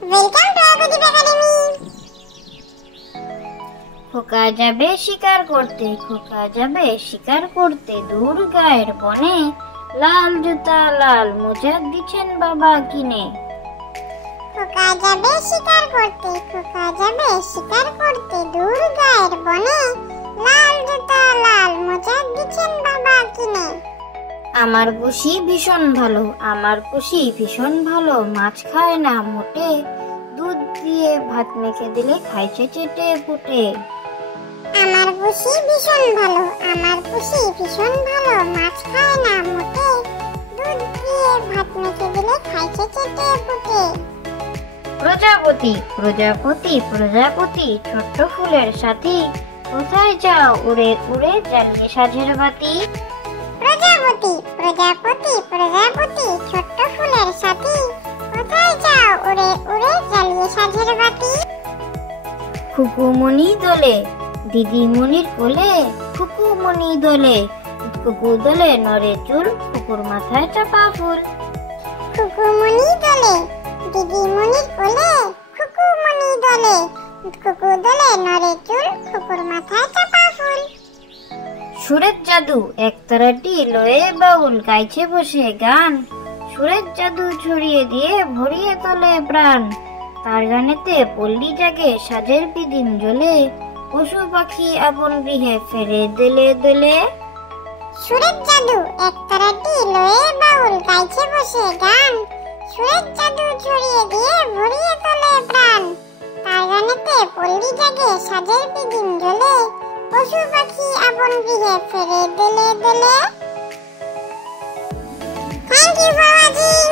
Welcome to আবুদীপ academy. খোকা যাবে শিকার করতে, খোকা যাবে শিকার করতে, দূর গায়ের বনে, লাল জুতা লাল মোজা দিচ্ছেন বাবা কিনে। খোকা যাবে শিকার করতে, খোকা যাবে শিকার করতে, দূর গায়ের বনে, লাল জুতা লাল মোজা দিচ্ছেন বাবা কিনে। আমার পুষি ভীষণ ভালো, আমার পুষি ভীষণ ভালো, মাছ খায় না মোটে, দুধ দিয়ে ভাত মেখে দিলে খাইছে চেটে পুটে। আমার পুষি ভীষণ ভালো, আমার পুষি ভীষণ ভালো, মাছ খায় না মোটে, দুধ দিয়ে ভাত মেখে দিলে খাইছে চেটে পুটে। প্রজাপতি প্রজাপতি প্রজাপতি, ছোট্ট ফুলের সাথী, কোথায় যাও উড়ে উড়ে জ্বালিয়ে সাঝের বাতি। প্রজাপতি প্রজাপতি প্রজাপতি, ছোট্ট ফুলের সাথী, কোথায় যাও উড়ে উড়ে জ্বালিয়ে সাঝের বাতি। খুকুমণি দোলে দিদিমণির কোলে, খুকুমণি দোলে, খুকু দোলে নড়ে চুল, খুকুর মাথায় চাপা ফুল। খুকুমণি দোলে দিদিমণির কোলে, খুকুমণি দোলে, খুকু দোলে নড়ে চুল, খুকুর মাথায় চাপা ফুল। সুরের জাদু একতারাটি লয়ে বাউল গাইছে বসে গান, সুরের জাদু ছড়িয়ে দিয়ে ভরিয়ে তোলে প্রাণ। তার গানেতে পল্লী জাগে সাজের বিদিন জ্বলে, পশু পাখি আপন গৃহে ফেরে দোলে দোলে। সুরের জাদু একতারাটি লয়ে বাউল গাইছে বসে গান, সুরের জাদু ছড়িয়ে দিয়ে ভরিয়ে তোলে প্রাণ। তার গানেতে পল্লী জাগে সাজের বিদিন জ্বলে, পশু পাখি আপন গৃহে ফেরে দোলে দোলে। Thank you for watching.